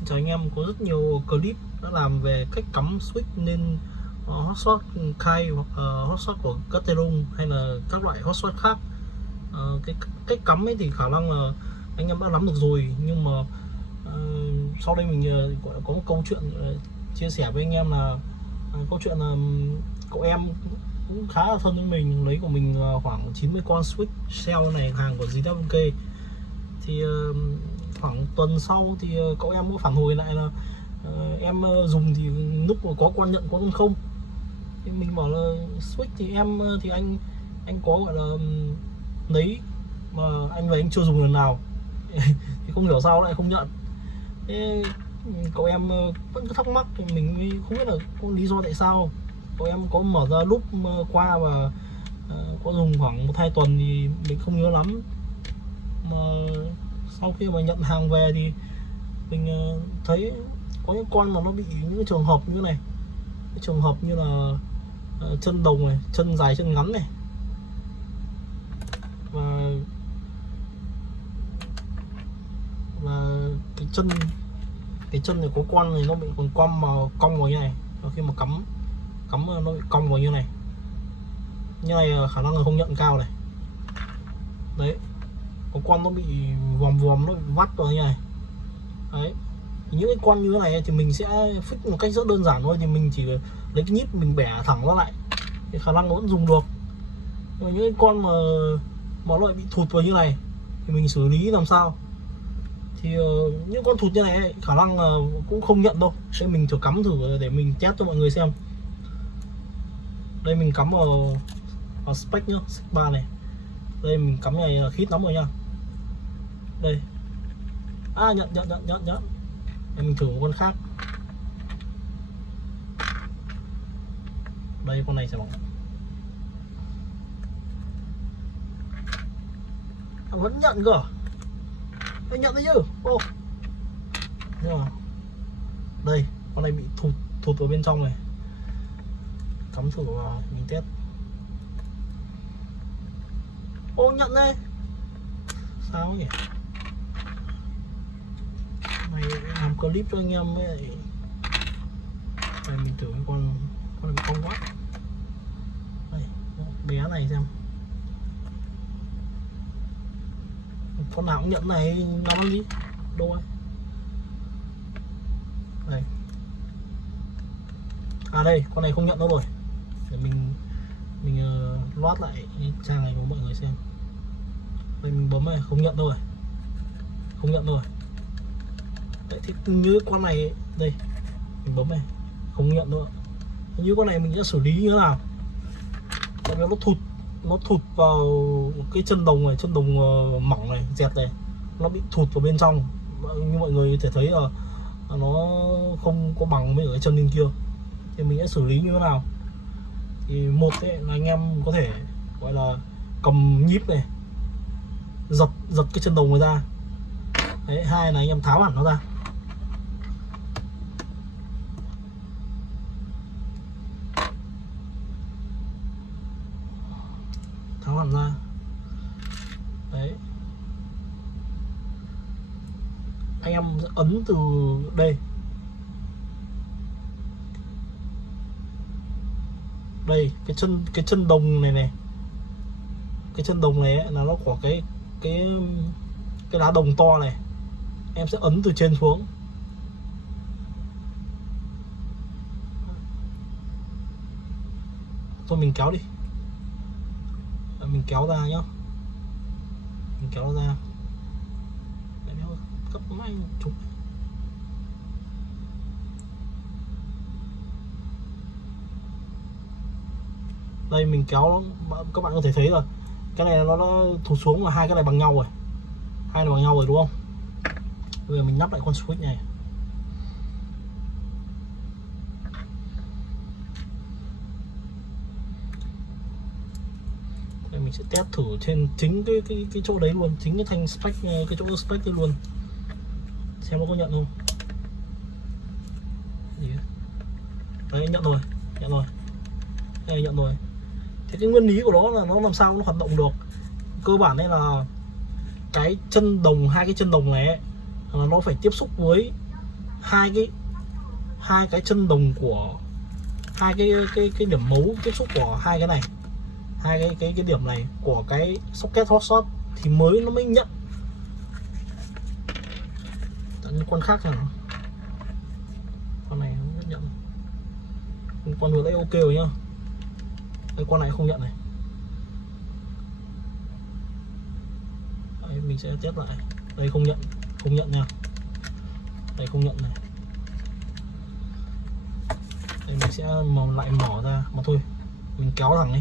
Xin chào anh em, có rất nhiều clip đã làm về cách cắm switch lên hotspot Kai hoặc hotspot của Caterham hay là các loại hotspot khác. Cái cách cắm ấy thì khả năng là anh em đã nắm được rồi, nhưng mà sau đây mình gọi là có một câu chuyện chia sẻ với anh em là câu chuyện là cậu em cũng khá là thân với mình, lấy của mình khoảng 90 con switch cell này, hàng của JWK. Thì khoảng tuần sau thì cậu em có phản hồi lại là em dùng thì lúc mà có con nhận có con không. Thì mình bảo là switch thì anh có gọi là lấy mà anh và anh chưa dùng lần nào. Thì không hiểu sao lại không nhận. Thế cậu em vẫn cứ thắc mắc, thì mình không biết là có lý do tại sao. Cậu em có mở ra loop qua và có dùng khoảng 1-2 tuần thì mình không nhớ lắm. Mà sau khi mà nhận hàng về thì mình thấy có những con mà nó bị những trường hợp như này, cái trường hợp như là chân đồng này, chân dài chân ngắn này, và cái chân này có con này nó bị còn cong vào như này. Và khi mà cắm nó bị cong vào như này khả năng là không nhận cao này. Đấy, có con nó bị vòm nó bị vắt vào như này. Đấy, những cái con như thế này thì mình sẽ fix một cách rất đơn giản thôi, thì mình chỉ lấy cái nhíp mình bẻ thẳng nó lại thì khả năng nó vẫn dùng được. Nhưng mà những cái con mà nó lại bị thụt vào như này thì mình xử lý làm sao? Thì những con thụt như này khả năng cũng không nhận đâu. Đây mình thử cắm thử để mình test cho mọi người xem. Đây mình cắm vào spec nhá, spec 3 này. Đây mình cắm này khít lắm rồi nha. Đây, nhận. Đây mình thử một con khác. Đây, con này sẽ bóng. Vẫn nhận cơ. Đây, nhận đấy chứ. Nhưng mà đây, con này bị thụt ở bên trong này. Cắm thử vào mình test. Nhận đây. Sao nhỉ? Này làm clip cho anh em ấy. Đây mình thử cái con này bị cong quá. Đây, bé này xem. Con nào cũng nhận này, nó làm gì? Đâu ấy? Đây. Đây, con này không nhận đâu rồi. Để mình loát lại trang này cho mọi người xem. Đây mình bấm này, không nhận đâu rồi. Không nhận rồi. Đấy, thì như con này đây mình bấm này không nhận nữa. Như con này mình sẽ xử lý như thế nào? Tại vì nó thụt vào cái chân đồng này, chân đồng mỏng này, dẹt này, nó bị thụt vào bên trong. Như mọi người có thể thấy là nó không có bằng với cái chân bên kia. Thì mình sẽ xử lý như thế nào? Thì một là anh em có thể gọi là cầm nhíp này, giật cái chân đồng này ra. Đấy, hai là anh em tháo hẳn nó ra. Tháo hẳn ra. Đấy, anh em ấn từ đây. Đây, cái chân đồng này. Cái chân đồng này ấy, là nó có cái lá đồng to này. Em sẽ ấn từ trên xuống. Thôi mình kéo đi. Mình kéo ra nhá. Mình kéo nó ra. Cấp máy chụp. Đây mình kéo, các bạn có thể thấy là cái này nó thụt xuống, và hai cái này bằng nhau rồi. Hai này bằng nhau rồi đúng không? Bây giờ mình lắp lại con switch này. Đây mình sẽ test thử trên chính cái chỗ đấy luôn, chính cái thanh spec, cái chỗ spec đấy luôn, xem nó có nhận không. Đấy, nhận rồi. Đây, nhận rồi. Thế cái nguyên lý của nó là nó làm sao nó hoạt động được? Cơ bản đây là cái chân đồng, hai cái chân đồng này ấy, nó phải tiếp xúc với hai cái chân đồng của hai cái điểm mấu tiếp xúc của hai cái này, hai cái điểm này của cái socket hot shot thì nó mới nhận. Những con khác nào, con này không nhận, con vừa đấy ok rồi nhá. Đây, con này không nhận này. Đấy, mình sẽ test lại. Đây không nhận nha. Đây không nhận này. Đây mình sẽ lại mở ra mà thôi. Mình kéo thẳng đi.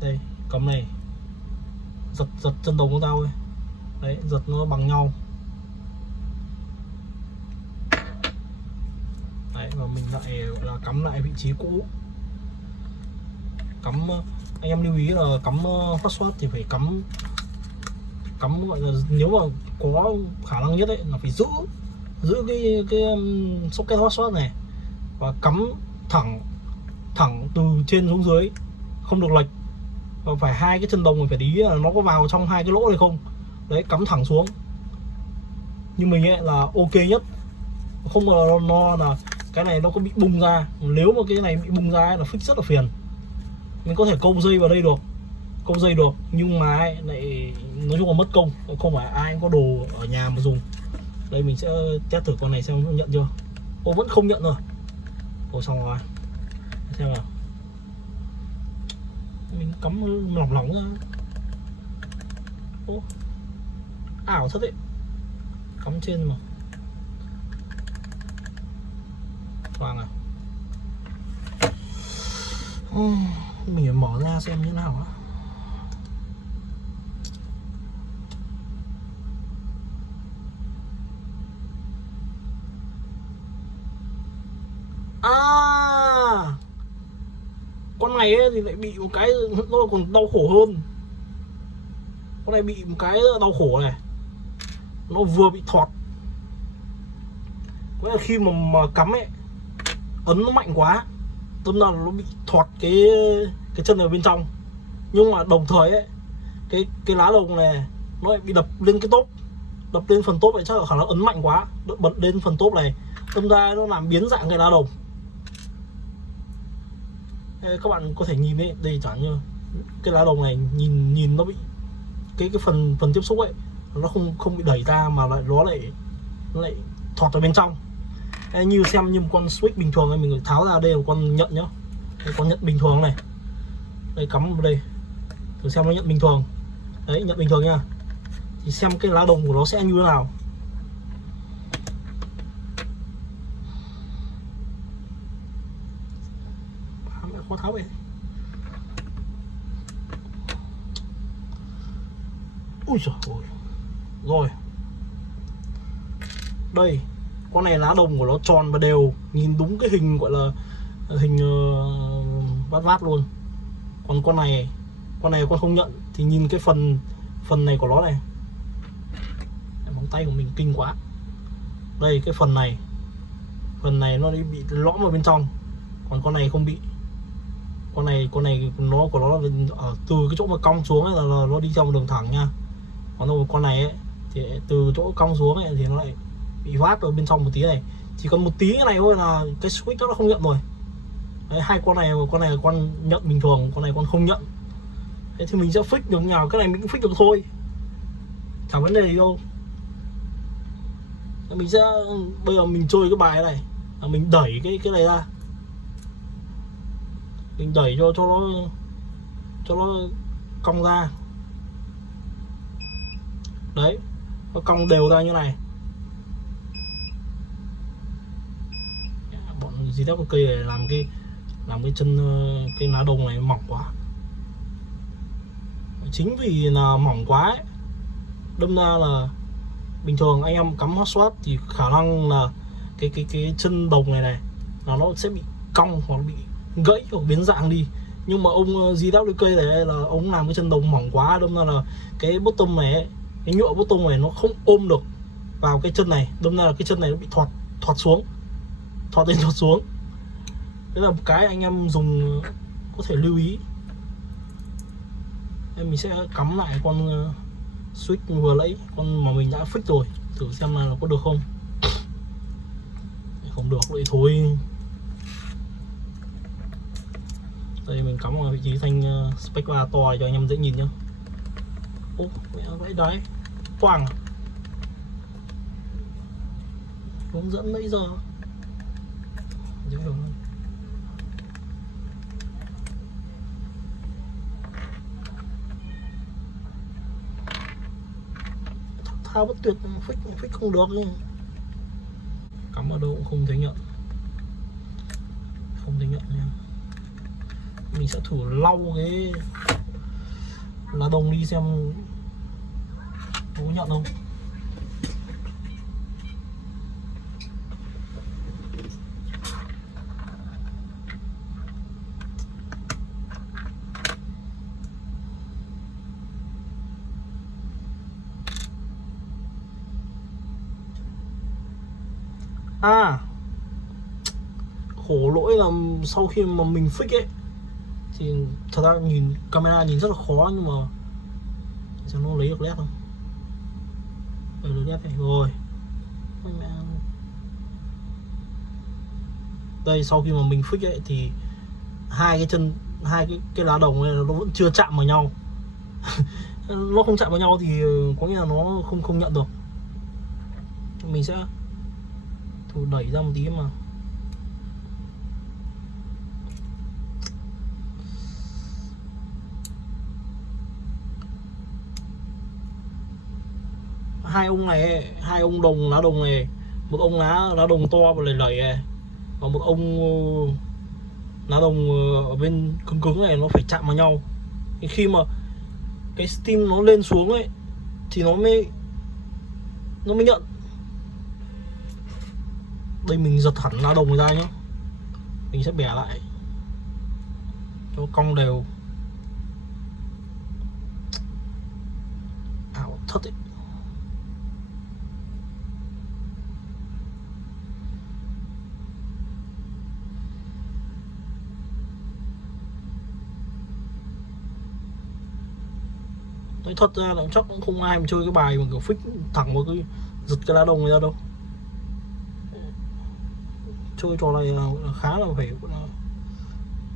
Đây, cắm này. Giật chân đồng của tao ơi. Đấy, giật nó bằng nhau. Đấy, và mình lại là cắm lại vị trí cũ. Cắm, anh em lưu ý là cắm hot shot thì phải cắm gọi là, nếu mà có khả năng nhất ấy là phải giữ cái socket hot shot này và cắm thẳng từ trên xuống dưới, không được lệch, và phải hai cái chân đồng mình phải để ý là nó có vào trong hai cái lỗ này không. Đấy, cắm thẳng xuống như mình ấy là ok nhất, không mà nó là cái này nó có bị bung ra. Nếu mà cái này bị bung ra ấy, là fix rất là phiền. Mình có thể câu dây vào đây được, nhưng mà ấy, lại nói chung là mất công, không phải ai cũng có đồ ở nhà mà dùng. Đây mình sẽ test thử con này xem nó nhận chưa. Ô, vẫn không nhận rồi. Ồ, xong rồi. Xem nào. Mình cắm lỏng ra. Ô, ảo thật đấy. Cắm trên mà. Vàng à. Mình phải mở ra xem như thế nào á. Con này ấy thì lại bị một cái nó còn đau khổ hơn. Con này bị một cái đau khổ này, nó vừa bị thọt. Có là khi mà cắm ấy, ấn nó mạnh quá, đâm ra nó bị thọt cái chân ở bên trong. Nhưng mà đồng thời ấy, cái lá đồng này nó lại bị đập lên cái tốp, đập lên phần tốp này, chắc là khả năng ấn mạnh quá, bật lên phần tốp này, đâm ra nó làm biến dạng cái lá đồng. Các bạn có thể nhìn đấy, đây chẳng như cái lá đồng này nhìn nó bị cái phần tiếp xúc ấy, nó không bị đẩy ra mà nó lại thọt ở bên trong. Như xem như một con switch bình thường này, mình tháo ra. Đây là một con nhận nhá, đây, con nhận bình thường này, đây cắm vào đây thử xem nó nhận bình thường. Đấy, nhận bình thường nha, thì xem cái lá đồng của nó sẽ như thế nào. Khó tháo vậy. Ui giời ơi. Rồi. Đây, con này lá đồng của nó tròn và đều, nhìn đúng cái hình gọi là hình vát luôn. Còn con này con không nhận thì nhìn cái phần này của nó này. Móng tay của mình kinh quá. Đây, cái phần này nó bị lõm vào bên trong. Còn con này không bị. Con này nó của nó ở từ cái chỗ mà cong xuống ấy là nó đi theo một đường thẳng nha. Còn con này ấy, thì từ chỗ cong xuống ấy thì nó lại bị vát ở bên trong một tí này. Chỉ còn một tí cái này thôi là cái switch nó không nhận rồi. Đấy, hai con này là con nhận bình thường, con này con không nhận. Thế thì mình sẽ fix được nào, cái này mình cũng fix được thôi, chẳng vấn đề gì đâu. Mình sẽ bây giờ mình chơi cái bài này là mình đẩy cái này ra, mình đẩy cho nó cong ra. Đấy, nó cong đều ra như này. Bọn gì đó cây này làm cái chân cái lá đồng này mỏng quá. Chính vì là mỏng quá ấy, đâm ra là bình thường anh em cắm hot swap thì khả năng là cái chân đồng này là nó sẽ bị cong hoặc bị gãy hoặc biến dạng đi. Nhưng mà ông JWK này là ông làm cái chân đồng mỏng quá, đâm ra là cái bottom này ấy, cái nhựa bottom này nó không ôm được vào cái chân này, đâm ra là cái chân này nó bị thọt xuống, thọt lên thọt xuống. Đấy là một cái anh em dùng có thể lưu ý. Nên mình sẽ cắm lại con switch vừa lấy, con mà mình đã fix rồi, thử xem là có được không. không được vậy thôi. Đây mình cắm vào vị trí thanh spec bar to cho anh em dễ nhìn nhá. Ô mẹ vãi đấy quàng hướng dẫn nãy giờ dễ hiểu hơn. Thao bất tuyệt, phích không được nhưng cắm ở đâu cũng không thấy nhận, không thấy nhận nha. Mình sẽ thử lau cái lá đồng đi xem có nhận không. À, khổ lỗi là sau khi mà mình fix ấy thì thật ra nhìn camera nhìn rất là khó, nhưng mà xem nó lấy được led không. Lấy led này rồi. Đây sau khi mà mình fix ấy thì hai cái chân, hai cái lá đồng này nó vẫn chưa chạm vào nhau. Nó không chạm vào nhau thì có nghĩa là nó không nhận được. Mình sẽ thử đẩy ra một tí mà. Hai ông này, hai ông đồng lá đồng này, một ông lá đồng to và lầy lầy này, và một ông lá đồng ở bên cứng cứng này nó phải chạm vào nhau. Thì khi mà cái steam nó lên xuống ấy thì nó mới nhận. Đây mình giật hẳn lá đồng ra nhá. Mình sẽ bẻ lại cho cong đều. Ảo thật ấy. Nói thật ra là chắc cũng không ai mà chơi cái bài mà kiểu fix thẳng vào cái giật cái lá đồng này ra đâu. Chơi trò này là khá là phải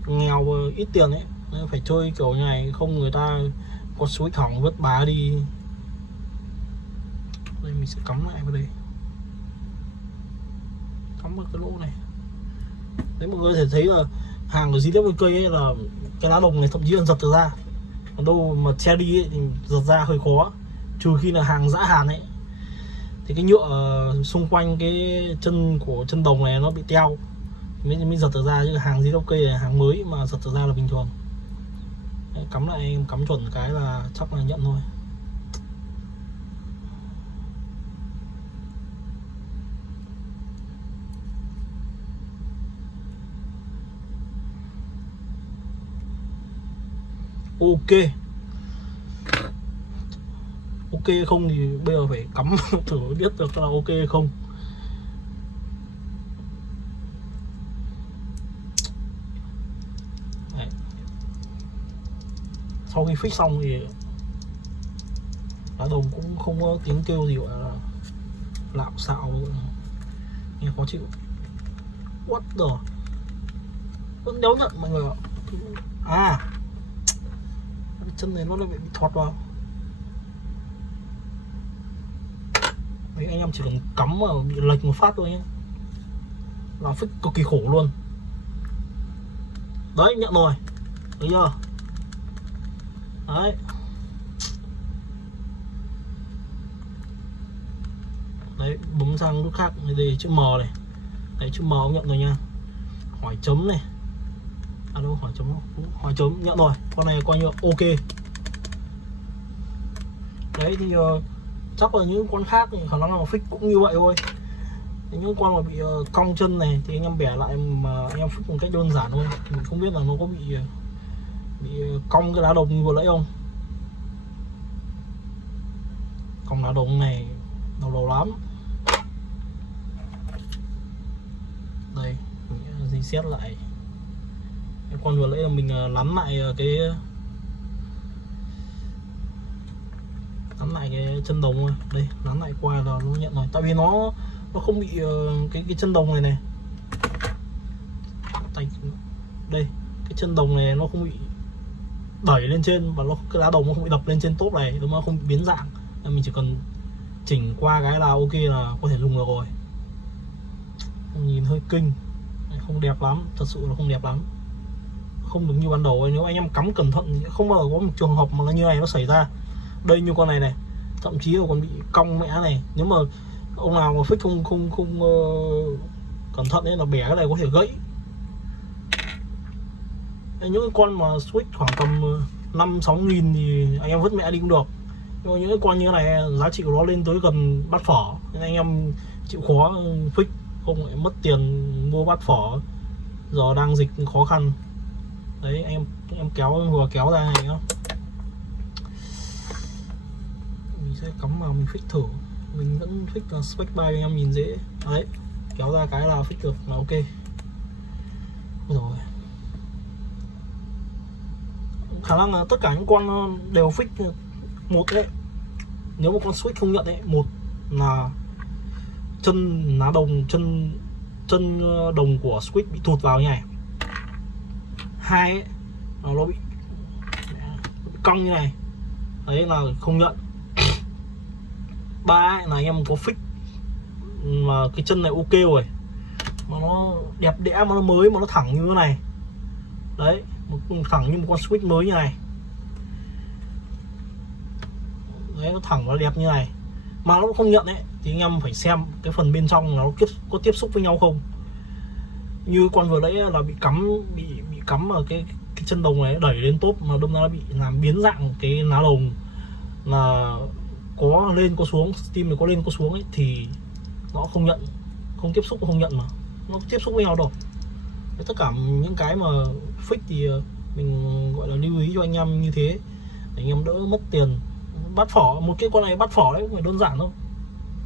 nghèo và ít tiền ấy, nên phải chơi kiểu như này, không người ta có switch hỏng vứt bá đi. Đây mình sẽ cắm lại vào đây, cắm vào cái lỗ này. Đấy mọi người có thể thấy là hàng của GTX cây ấy là cái lá đồng này thậm chí còn giật được ra. Còn đâu mà che đi ấy, thì giật ra hơi khó, trừ khi là hàng giã hàn ấy thì cái nhựa xung quanh cái chân của chân đồng này nó bị teo mới giật được ra, chứ hàng GTX cây là hàng mới mà giật được ra là bình thường. Đấy, cắm lại cắm chuẩn cái là chắc là nhận thôi. Ok, ok không thì bây giờ phải cắm thử biết được là ok hay không. Đấy. Sau khi fix xong thì lá đồng cũng không có tiếng kêu gì gọi là lạo xạo, nghe khó chịu. What the, vẫn đéo nhận mọi người ạ. À, cái chân này nó lại bị thọt vào. Đấy, anh em chỉ cần cắm vào bị lệch một phát thôi nhé là fix cực kỳ khổ luôn. Đấy, nhận rồi, thấy chưa? Đấy, đấy bấm sang nút khác, đây chữ M này, đấy chữ M ông nhận rồi nha. Hỏi chấm này, à đâu hỏi chấm không? Hỏi chấm nhận rồi, con này coi như ok. Đấy thì chắc là những con khác thì khả năng là fix cũng như vậy thôi. Những con mà bị cong chân này thì anh em bẻ lại mà anh em fix một cách đơn giản thôi. Mình không biết là nó có bị cong cái lá đồng như vừa nãy không. Cong lá đồng này đầu lắm. Đây mình reset lại cái con vừa nãy là mình lắn lại cái chân đồng thôi. Đây lắn lại qua là nó nhận rồi, tại vì nó nó không bị cái chân đồng này này đây, cái chân đồng này nó không bị đẩy lên trên, và cái lá đồng nó không bị đập lên trên top này, nó không bị biến dạng. Mình chỉ cần chỉnh qua cái là ok là có thể dùng được rồi. Nhìn hơi kinh, không đẹp lắm, thật sự là không đẹp lắm, không được như ban đầu. Nếu anh em cắm cẩn thận thì không bao giờ có một trường hợp mà nó như này nó xảy ra. Đây như con này này, thậm chí là còn bị cong mẽ này. Nếu mà ông nào mà fix không cẩn thận ấy là bẻ cái này có thể gãy. Những cái con mà switch khoảng tầm 5-6 nghìn thì anh em vứt mẹ đi cũng được. Nhưng mà những cái con như thế này giá trị của nó lên tới gần bát phở, nên anh em chịu khó fix, không phải mất tiền mua bát phở, giờ đang dịch khó khăn. Đấy, anh em kéo vừa kéo ra này nhá, mình sẽ cắm vào mình fix thử. Mình vẫn fix là spec by, anh em nhìn dễ. Đấy, kéo ra cái là fix được là ok rồi. Khả năng là tất cả những con đều fix một đấy. Nếu mà con switch không nhận đấy, một là chân lá đồng, chân đồng của switch bị thụt vào như này. Hai ấy, nó bị cong như này, đấy là không nhận. Ba là anh em có fix mà cái chân này ok rồi, mà nó đẹp đẽ, mà nó mới, mà nó thẳng như thế này, đấy, thẳng như một con switch mới như này, đấy, nó thẳng và đẹp như này mà nó không nhận ấy, thì anh em phải xem cái phần bên trong nó có tiếp xúc với nhau không. Như con vừa nãy là bị cắm ở cái chân đồng này đẩy lên top, mà đâm ra nó bị làm biến dạng cái lá đồng, là có lên có xuống, steam này có lên có xuống ấy, thì nó không nhận, không tiếp xúc, không nhận, mà nó tiếp xúc với nhau đâu. Tất cả những cái mà fix thì mình gọi là lưu ý cho anh em như thế để anh em đỡ mất tiền. Bát phở, một cái con này bát phở đấy, không phải đơn giản đâu.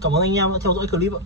Cảm ơn anh em đã theo dõi clip ạ.